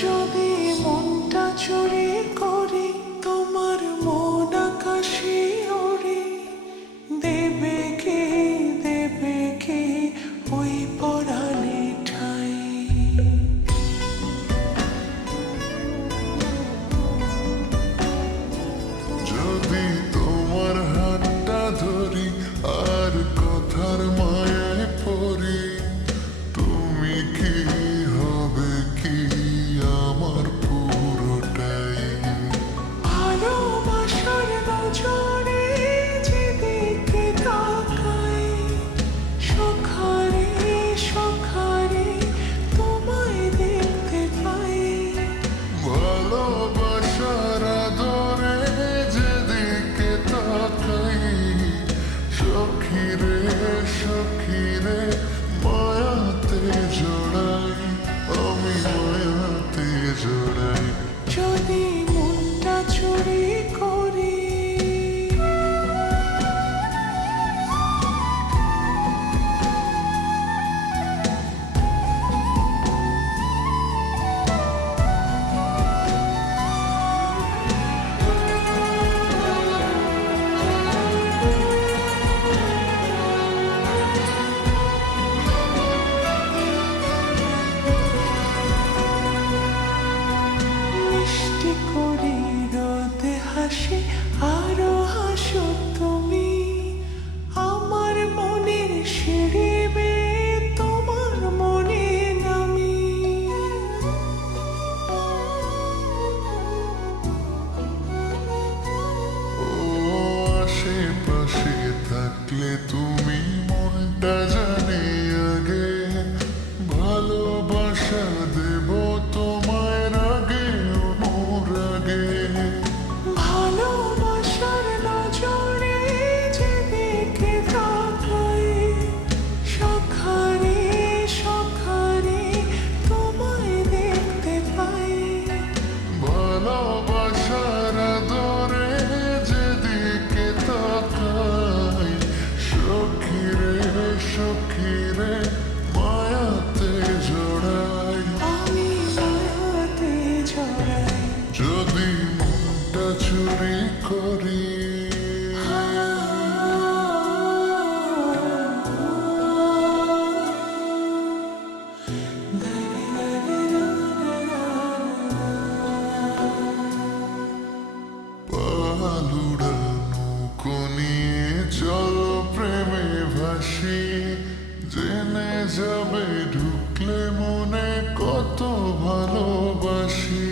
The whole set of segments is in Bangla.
যদি মনটা চুরি করি, তোমার মন আকাশে ওড়ে, দেবে কে ওই পরাণে ঠাই? যদি তোমার হাতটা ধরি আর কথার মায়ায় পড়ি, তুমি কি হবে কি আমার পুরোটাই? ভালোবাসার নজরে যেদিকে তাকাই, সখারে সখারে তোমায় দেখতে পাই। ভালোবাসার আদরে যেদিকে তাকাই, সখীরে সখীরে মায়াতে জড়াই, আমি মায়াতে জড়াই। যদি মনটা চুরি করি, মিষ্টি করে রোদে হাসি আরো হাসো তুমি, আমার মনের সিঁড়ি বেয়ে তোমার মনে নামি। ও আশেপাশে থাকলে তুমি মনটা জানে আগে, ভালোবাসা দেব তোমায় রাগে অনুরাগে। ভালোবাসার নজরে যেদিকে তাকাই, সখারে সখারে তোমায় দেখতে পাই। ভালোবাসার আদরে যেদিকে তাকাই, সখীরে সখীরে মায়াতে জড়াই, আমি মায়াতে জড়াই। যদি মনটা চুরি করি। পালুড়ানো কোনিয়ে চলো প্রেমে ভাসি, জেনে যাবে ঢুকলে মনে কত ভালোবাসি।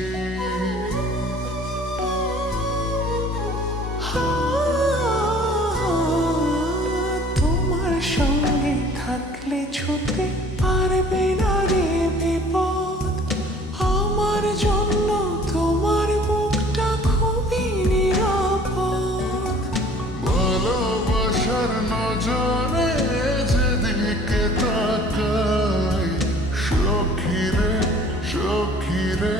তোমার সঙ্গে থাকলে ছুতে পারবে না রে বিপদ, আমার জন্য তোমার মুখটা খুবই নিরাপদ। ভালোবাসার নজরে যেদিকে তাকাই, সখীরে সখীরে